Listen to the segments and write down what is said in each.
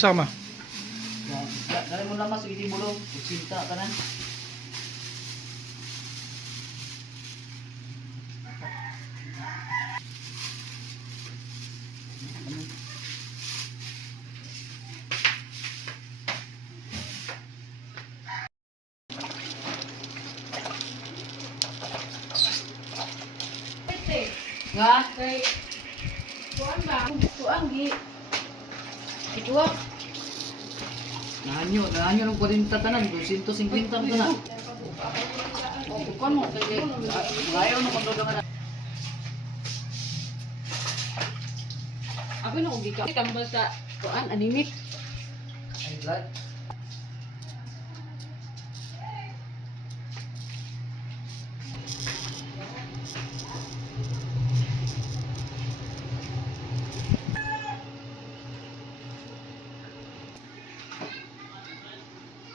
Sama. Dali mo lang mas iti bulong, kusinta ka na. Nga kay kuan ba? Kuan gi. Ikuha. Nanyo ng 40 tanan, 250 tanan. Kuan mo kay Ngayon na magdodo na. ako na ugi ka. Kambal sa kuan animit. Ay, blood.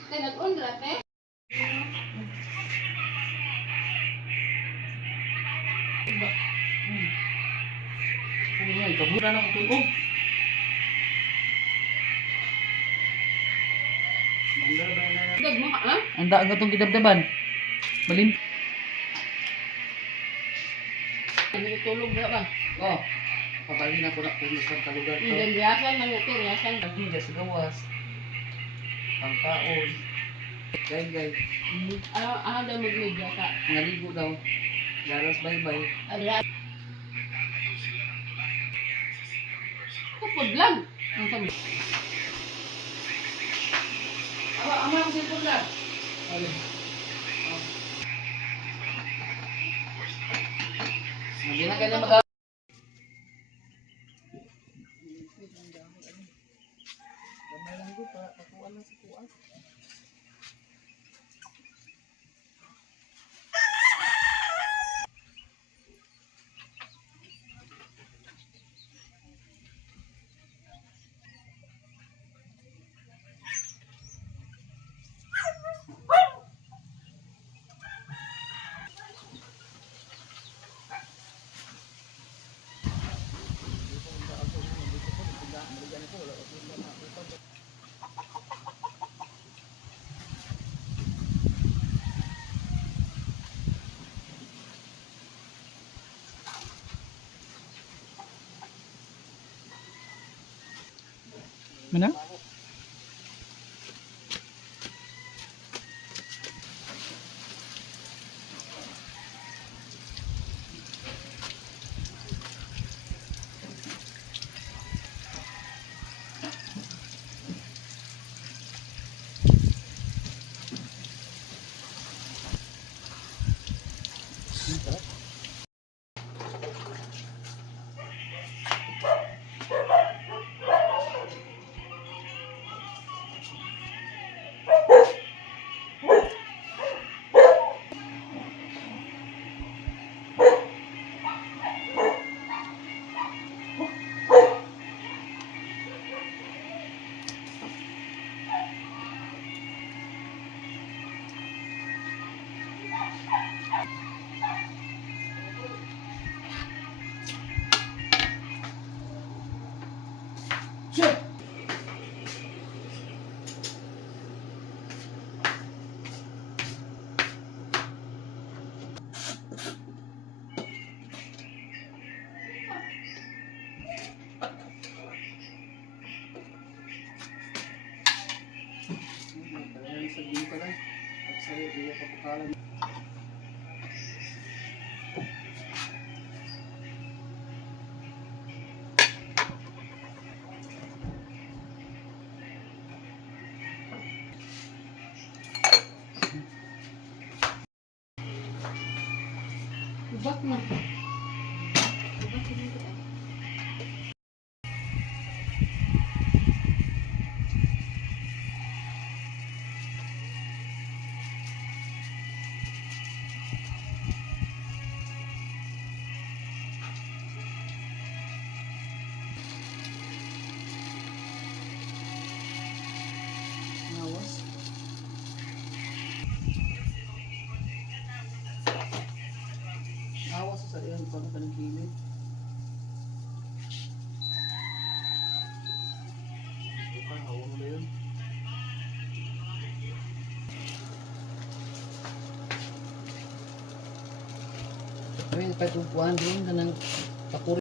Kay nag-undra te. Ay, kabura na ko tuyo. Dag mo ha? Anda ang gatong gidabdaban. Malim. Ano tulog na ba? Oh. Pabalin ako na pulis sa kalugar to. Hindi biyasan man ito, biyasan. Hindi jas gawas. Ang kaon. Gay. Ano daw mag-media ka? Ngaligo daw. Garas bye-bye. Adra. Kupod lang. Ang sabi. Ama ang sipod lang. Hindi na kanya mag- Mana? Ubak na. Sa yan, parang ka ng kilid. Bukan, hawa mo na yun. Ayun, kahit upuan din, kanang kapuri.